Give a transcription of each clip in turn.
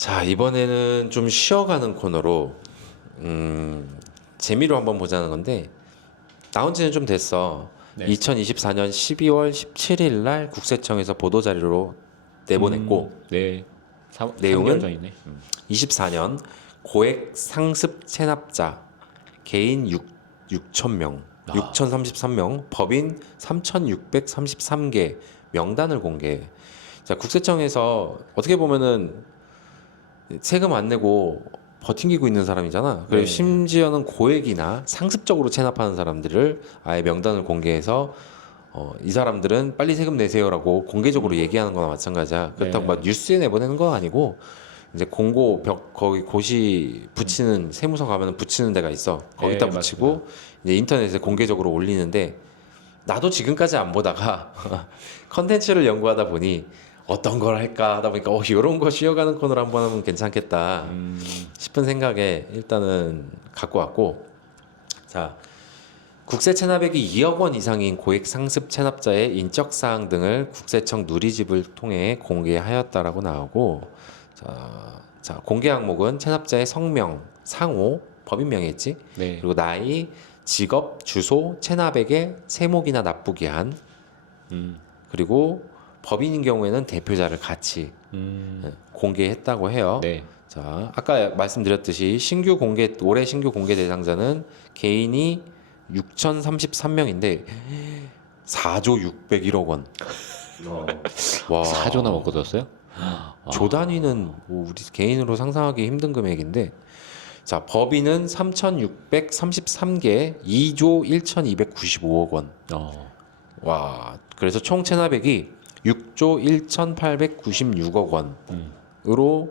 자, 이번에는 좀 쉬어가는 코너로 재미로 한번 보자는 건데 나온 지는 좀 됐어. 네. 2024년 12월 17일 날 국세청에서 보도 자료로 내보냈고 네. 내용은 3개월 전이네. 24년 고액 상습 체납자 개인 6,000명, 6,033명, 법인 3,633개 명단을 공개해. 자, 국세청에서 어떻게 보면은 세금 안 내고 버팅기고 있는 사람이잖아. 그리고 네. 심지어는 고액이나 상습적으로 체납하는 사람들을 아예 명단을 공개해서 이 사람들은 빨리 세금 내세요라고 공개적으로 얘기하는 거나 마찬가지야. 그렇다고 네. 막 뉴스에 내보내는 건 아니고 이제 공고 벽 거기 고시 붙이는 세무서 가면은 붙이는 데가 있어. 거기다 네, 붙이고 이제 인터넷에 공개적으로 올리는데 나도 지금까지 안 보다가 컨텐츠를 연구하다 보니 어떤 걸 할까 하다 보니까 이런 거 쉬어가는 코너로 한번 하면 괜찮겠다 싶은 생각에 일단은 갖고 왔고, 자, 국세 체납액이 2억 원 이상인 고액 상습 체납자의 인적 사항 등을 국세청 누리집을 통해 공개하였다라고 나오고, 자, 공개 항목은 체납자의 성명, 상호, 법인명이겠지? 네. 그리고 나이, 직업, 주소, 체납액의 세목이나 납부기한, 그리고 법인인 경우에는 대표자를 같이 공개했다고 해요. 네. 자, 아까 말씀드렸듯이 올해 신규 공개 대상자는 개인이 6,033명인데 4조 601억 원. 와, 4조나 먹고 뒀어요? 조 단위는 뭐 우리 개인으로 상상하기 힘든 금액인데, 자, 법인은 3,633개 2조 1,295억 원. 와, 그래서 총 체납액이 6조 1,896억 원으로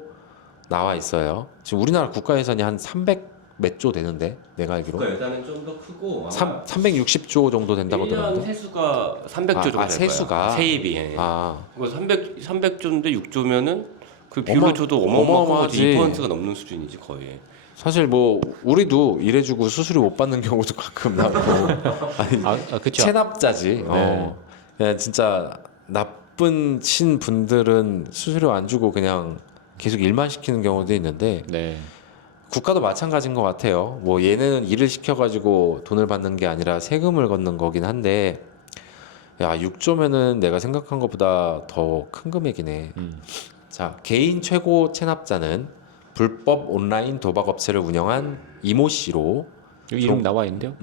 나와 있어요. 지금 우리나라 국가 예산이 한 300 몇 조 되는데 내가 알기로 국가 예산은 좀 더 크고 360조 정도 된다고 1년 들었는데. 세수가 300조 아, 정도 될 세수가? 거야. 세입이. 예. 아, 그거 300조인데 6조면은 그 비율로 어마- 줘도 어마어마한 어마어마하지. 거지. 2%가 넘는 수준이지 거의. 사실 뭐 우리도 일해주고 수수료 못 받는 경우도 가끔 나고. 아니, 그쵸. 체납자지. 그냥 진짜 나쁜 친 분들은 수수료 안 주고 그냥 계속 일만 시키는 경우도 있는데, 네. 국가도 마찬가지인 것 같아요. 뭐 얘네는 일을 시켜가지고 돈을 받는 게 아니라 세금을 걷는 거긴 한데, 야, 6조면은 내가 생각한 것보다 더 큰 금액이네. 자, 개인 최고 체납자는 불법 온라인 도박 업체를 운영한 이모 씨로. 여기 이름 나와 있는데요?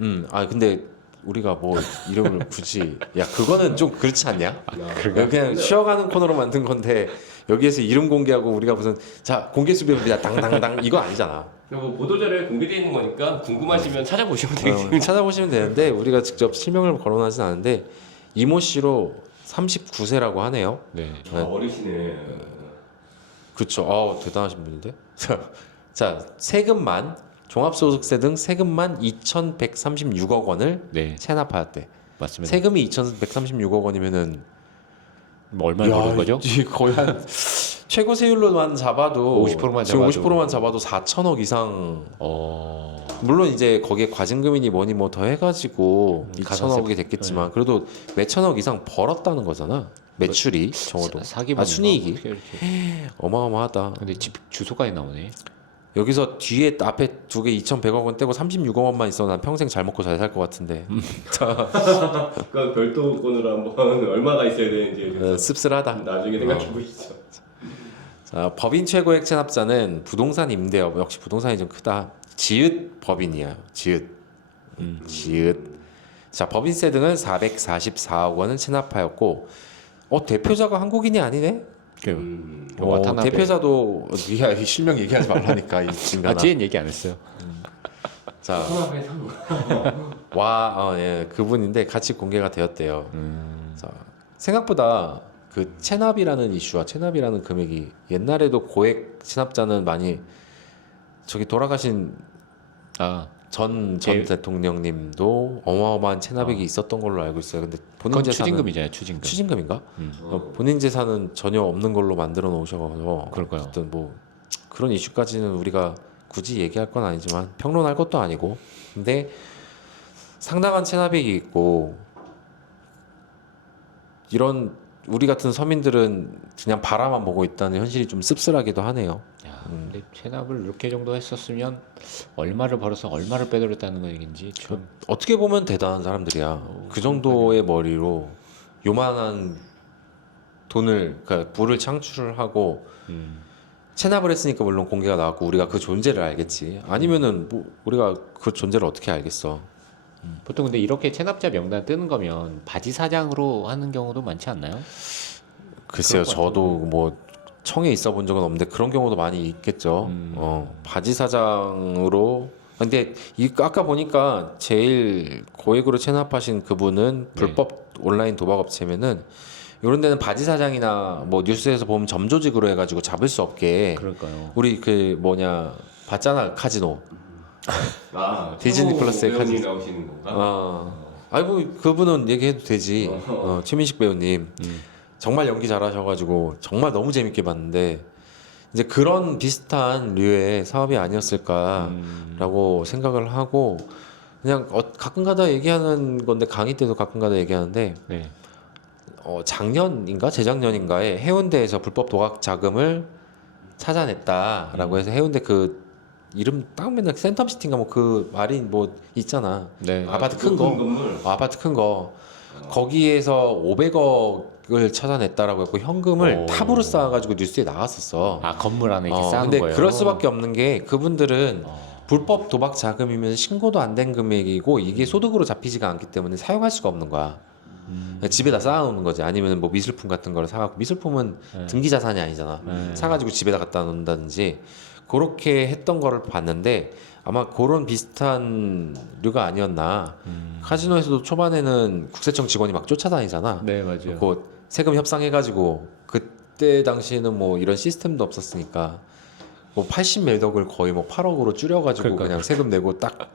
근데 우리가 뭐 이름을 굳이, 야, 그거는 좀 그렇지 않냐? 그런가? 그냥 쉬어가는 코너로 만든 건데 여기에서 이름 공개하고 우리가 무슨 자 공개 수배입니다 당당당 이거 아니잖아. 뭐 보도자료에 공개되어 있는 거니까 궁금하시면 찾아보시면 되겠습니다. 찾아보시면 되는데 우리가 직접 실명을 거론하진 않은데 이모 씨로 39세라고 하네요. 네. 어르시네. 그렇죠. 대단하신 분인데. 자, 세금만 종합소득세 등 세금만 2,136억 원을 네. 체납하였대. 맞습니다. 세금이 2,136억 원이면은 뭐 얼마나 버는 거죠? 이 거의 한 최고 세율로만 잡아도 50%만 지금 잡아도. 50%만 잡아도 4천억 이상. 어. 물론 이제 거기에 과징금이니 뭐니 뭐 더 해가지고 가산세 2천억이 됐겠지만 그래도 몇천억 이상 벌었다는 거잖아. 매출이 적어도. 사기만 순이익이 이렇게. 어마어마하다. 근데 집 주소까지 나오네. 여기서 뒤에 앞에 두 개 2,100억 원 떼고 36억 원만 있어 난 평생 잘 먹고 잘 살 것 같은데. 그 별도권으로 한번 얼마나 있어야 되는지 씁쓸하다. 나중에 생각해 보시죠. 자, 법인 최고액 체납자는 부동산 임대업, 역시 부동산이 좀 크다. 지읒 법인이야. 지읒. 지읒. 자, 법인세 등은 444억 원을 체납하였고, 대표자가 한국인이 아니네? 와타나베. 대표자도 야, 이 실명 얘기하지 말라니까 이 진간아. 쟤는 얘기 안 했어요. 자, 예, 그분인데 같이 공개가 되었대요. 자, 생각보다 그 체납이라는 이슈와 체납이라는 금액이 옛날에도 고액 체납자는 많이 저기 돌아가신 전 대통령님도 어마어마한 체납액이 있었던 걸로 알고 있어요. 근데 본인 그건 재산은 추징금이잖아요. 추징금. 추징금인가? 본인 재산은 전혀 없는 걸로 만들어 놓으셔서 그럴까요? 어쨌든 뭐 그런 이슈까지는 우리가 굳이 얘기할 건 아니지만 평론할 것도 아니고, 근데 상당한 체납액이 있고 이런 우리 같은 서민들은 그냥 바라만 보고 있다는 현실이 좀 씁쓸하기도 하네요. 야, 근데 체납을 이렇게 정도 했었으면 얼마를 벌어서 얼마를 빼돌렸다는 얘기인지 좀 어떻게 보면 대단한 사람들이야. 그 정도의 머리로 요만한 돈을 그러니까 부를 창출을 하고 체납을 했으니까 물론 공개가 나왔고 우리가 그 존재를 알겠지. 아니면은 뭐 우리가 그 존재를 어떻게 알겠어. 보통 근데 이렇게 체납자 명단 뜨는 거면 바지 사장으로 하는 경우도 많지 않나요? 글쎄요, 그럴 것 저도 뭐 청에 있어 본 적은 없는데 그런 경우도 많이 있겠죠. 바지 사장으로. 근데 이 아까 보니까 제일 고액으로 체납하신 그분은 불법 온라인 도박 업체면은 이런 데는 바지 사장이나 뭐 뉴스에서 보면 점조직으로 해가지고 잡을 수 없게 그럴까요? 우리 그 뭐냐 봤잖아 카지노. 디즈니 최고 플러스의 배우님 카지노. 나오시는 건가? 아이고 그분은 얘기해도 되지. 최민식 배우님 정말 연기 잘하셔가지고 정말 너무 재밌게 봤는데 이제 그런 비슷한 류의 사업이 아니었을까라고 생각을 하고 그냥 가끔가다 얘기하는 건데 강의 때도 가끔가다 얘기하는데 네. 작년인가 재작년인가에 해운대에서 불법 도박 자금을 찾아냈다라고 해서 해운대 그 이름 딱 맨날 센텀시티인가 뭐 그 말이 뭐 있잖아. 네. 아파트 큰 거. 건물. 아파트 큰 거. 거기에서 500억을 찾아냈다라고 했고 현금을 오. 탑으로 쌓아가지고 뉴스에 나왔었어. 아 건물 안에 이렇게 쌓는 근데 거예요. 그럴 수밖에 없는 게 그분들은 불법 도박 자금이면 신고도 안 된 금액이고 이게 소득으로 잡히지가 않기 때문에 사용할 수가 없는 거야. 집에다 쌓아놓는 거지. 아니면 뭐 미술품 같은 거를 사갖고 미술품은 등기 자산이 아니잖아. 사가지고 집에다 갖다 놓는다든지 그렇게 했던 거를 봤는데 아마 그런 비슷한 류가 아니었나. 카지노에서도 초반에는 국세청 직원이 막 쫓아다니잖아. 네 맞아요. 그 세금 협상해가지고 그때 당시에는 뭐 이런 시스템도 없었으니까 뭐 80몇 억을 거의 뭐 8억으로 줄여가지고 그러니까요. 그냥 세금 내고 딱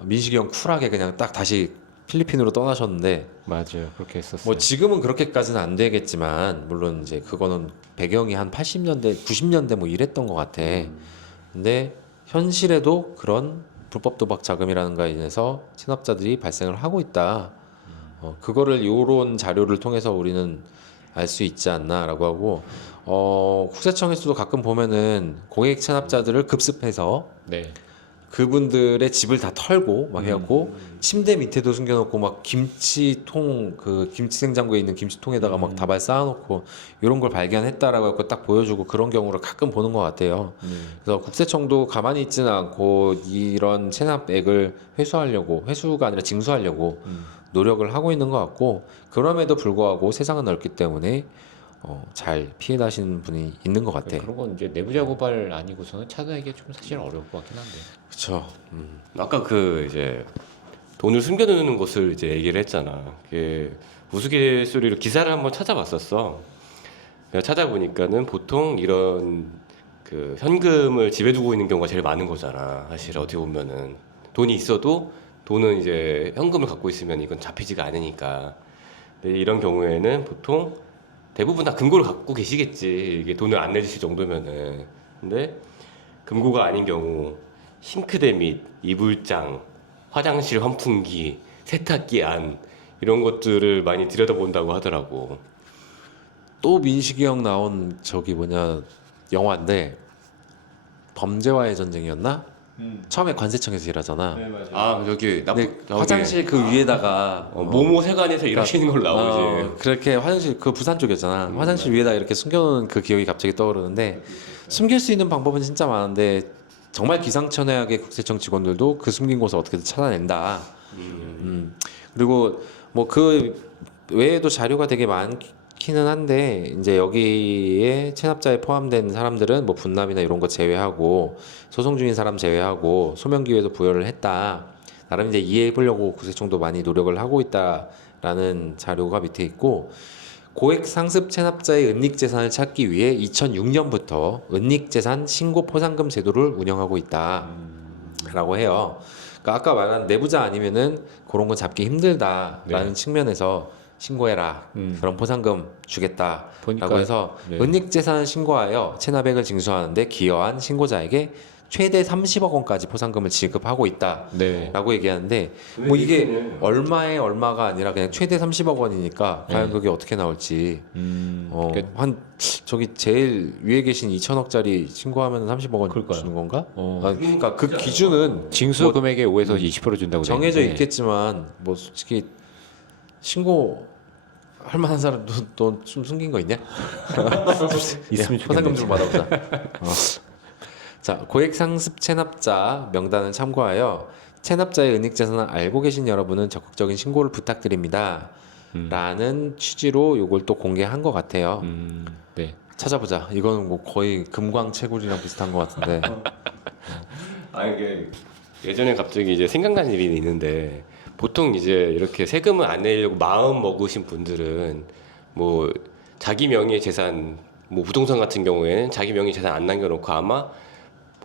민식이 형 쿨하게 그냥 딱 다시 필리핀으로 떠나셨는데 맞아요. 그렇게 했었어요. 뭐 지금은 그렇게까지는 안 되겠지만 물론 이제 그거는 배경이 한 80년대 90년대 뭐 이랬던 것 같아. 근데 현실에도 그런 불법 도박 자금이라는 거에 인해서 체납자들이 발생을 하고 있다. 그거를 요런 자료를 통해서 우리는 알 수 있지 않나라고 하고 국세청에서도 가끔 보면은 고액 체납자들을 급습해서 네. 그분들의 집을 다 털고 막 해갖고 침대 밑에도 숨겨놓고 막 김치통 그 김치 냉장고에 있는 김치통에다가 막 다발 쌓아놓고 이런 걸 발견했다라고 해갖고 딱 보여주고 그런 경우를 가끔 보는 것 같아요. 그래서 국세청도 가만히 있지는 않고 이런 체납액을 회수하려고 회수가 아니라 징수하려고 노력을 하고 있는 것 같고 그럼에도 불구하고 세상은 넓기 때문에 잘 피해 나시는 분이 있는 것 같아. 그런 건 이제 내부자 고발 아니고서는 찾아내기 좀 사실 어려울 것 같긴 한데. 그렇죠. 아까 그 이제 돈을 숨겨두는 곳을 이제 얘기를 했잖아. 그 우스갯소리로 기사를 한번 찾아봤었어. 그래서 찾아보니까는 보통 이런 그 현금을 집에 두고 있는 경우가 제일 많은 거잖아. 사실 어떻게 보면은 돈이 있어도 돈은 이제 현금을 갖고 있으면 이건 잡히지가 않으니까. 근데 이런 경우에는 보통 대부분 다 금고를 갖고 계시겠지. 이게 돈을 안 내주실 정도면은. 근데 금고가 아닌 경우 싱크대 및 이불장, 화장실 환풍기, 세탁기 안 이런 것들을 많이 들여다본다고 하더라고. 또 민식이 형 나온 저기 뭐냐 영화인데 범죄와의 전쟁이었나? 처음에 관세청에서 일하잖아. 아 저기 근데 화장실 그 위에다가 모모 세관에서 일하시는 걸로 나오지. 그렇게 화장실 그 부산 쪽이었잖아. 화장실 위에다 이렇게 숨겨놓은 그 기억이 갑자기 떠오르는데 숨길 수 있는 방법은 진짜 많은데 정말 기상천외하게 국세청 직원들도 그 숨긴 곳을 어떻게든 찾아낸다. 그리고 뭐 그 외에도 자료가 되게 많기는 한데 이제 여기에 체납자에 포함된 사람들은 뭐 분납이나 이런 거 제외하고 소송 중인 사람 제외하고 소명 기회도 부여를 했다. 나름 이제 이해해 보려고 국세청도 많이 노력을 하고 있다라는 자료가 밑에 있고 고액 상습 체납자의 은닉 재산을 찾기 위해 2006년부터 은닉 재산 신고 포상금 제도를 운영하고 있다라고 해요. 그러니까 아까 말한 내부자 아니면은 그런 건 잡기 힘들다라는 측면에서 신고해라. 그런 포상금 주겠다라고 보니까, 해서 네. 은닉 재산을 신고하여 체납액을 징수하는데 기여한 신고자에게 최대 30억 원까지 포상금을 지급하고 있다라고 네. 얘기하는데 뭐 이게 얼마에 얼마가 아니라 그냥 최대 30억 원이니까 과연 그게 어떻게 나올지 그러니까 한 저기 제일 위에 계신 2천억짜리 신고하면 30억 원 그럴까요? 주는 건가? 그러니까 그 기준은 징수 뭐 금액의 5에서 20% 준다고 정해져 돼 있는데 있겠지만 뭐 솔직히 신고 할 만한 사람도 돈 좀 숨긴 거 있냐? 있으면 포상금 좋겠네. 좀 받아보자. 자, 고액 상습 체납자 명단을 참고하여 체납자의 은닉 재산을 알고 계신 여러분은 적극적인 신고를 부탁드립니다. 라는 취지로 요걸 또 공개한 것 같아요. 네. 찾아보자. 이거는 뭐 거의 금광채굴이랑 비슷한 것 같은데. 아 이게 예전에 갑자기 이제 생각난 일이 있는데 보통 이제 이렇게 세금을 안 내려고 마음 먹으신 분들은 뭐 자기 명의의 재산 뭐 부동산 같은 경우에는 자기 명의 재산 안 남겨놓고 아마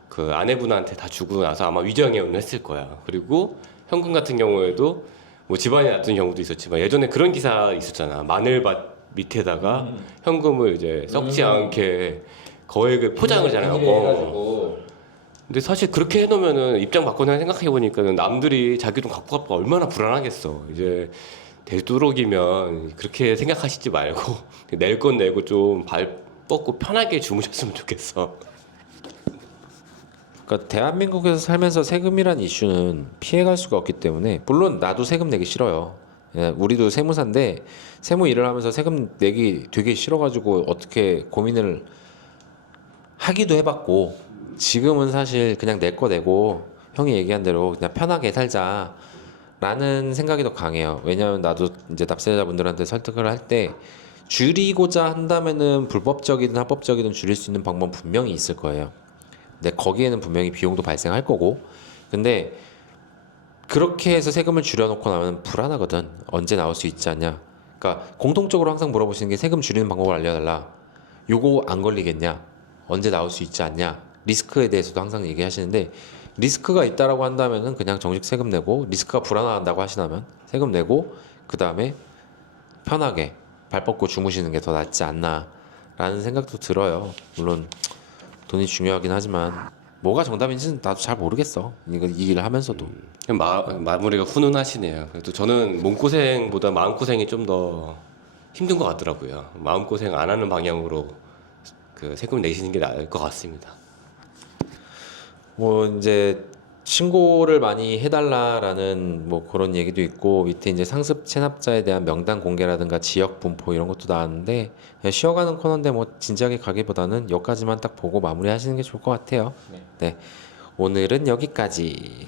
그 아내분한테 다 주고 나서 아마 위장해운을 했을 거야. 그리고 현금 같은 경우에도 뭐 집안에 놨던 경우도 있었지만 예전에 그런 기사 있었잖아. 마늘밭 밑에다가 현금을 이제 썩지 않게 거액을 포장을 잘하고. 근데 사실 그렇게 해놓으면은 입장 바꿔서 생각해 보니까는 남들이 자기 돈 갖고 가면 얼마나 불안하겠어. 이제 되도록이면 그렇게 생각하시지 말고 낼 건 내고 좀 발 뻗고 편하게 주무셨으면 좋겠어. 그러니까 대한민국에서 살면서 세금이란 이슈는 피해갈 수가 없기 때문에 물론 나도 세금 내기 싫어요. 예, 우리도 세무사인데 세무 일을 하면서 세금 내기 되게 싫어가지고 어떻게 고민을 하기도 해봤고 지금은 사실 그냥 내 거 내고 형이 얘기한 대로 그냥 편하게 살자라는 생각이 더 강해요. 왜냐하면 나도 이제 납세자분들한테 설득을 할 때 줄이고자 한다면은 불법적이든 합법적이든 줄일 수 있는 방법 분명히 있을 거예요. 근데 거기에는 분명히 비용도 발생할 거고 근데 그렇게 해서 세금을 줄여놓고 나면 불안하거든. 언제 나올 수 있지 않냐. 그러니까 공통적으로 항상 물어보시는 게 세금 줄이는 방법을 알려달라. 요거 안 걸리겠냐? 언제 나올 수 있지 않냐? 리스크에 대해서도 항상 얘기하시는데 리스크가 있다라고 한다면은 그냥 정식 세금 내고 리스크가 불안하다고 하시다면 세금 내고 그 다음에 편하게 발 뻗고 주무시는 게 더 낫지 않나라는 생각도 들어요. 물론 돈이 중요하긴 하지만 뭐가 정답인지는 나도 잘 모르겠어. 이 일을 하면서도. 마무리가 훈훈하시네요. 그래도 저는 몸고생보다 마음고생이 좀 더 힘든 것 같더라고요. 마음고생 안 하는 방향으로 그 세금 내시는 게 나을 것 같습니다. 뭐 이제 신고를 많이 해달라라는 뭐 그런 얘기도 있고 밑에 이제 상습 체납자에 대한 명단 공개라든가 지역 분포 이런 것도 나왔는데 그냥 쉬어가는 코너인데 뭐 진지하게 가기보다는 여기까지만 딱 보고 마무리하시는 게 좋을 것 같아요. 네, 오늘은 여기까지.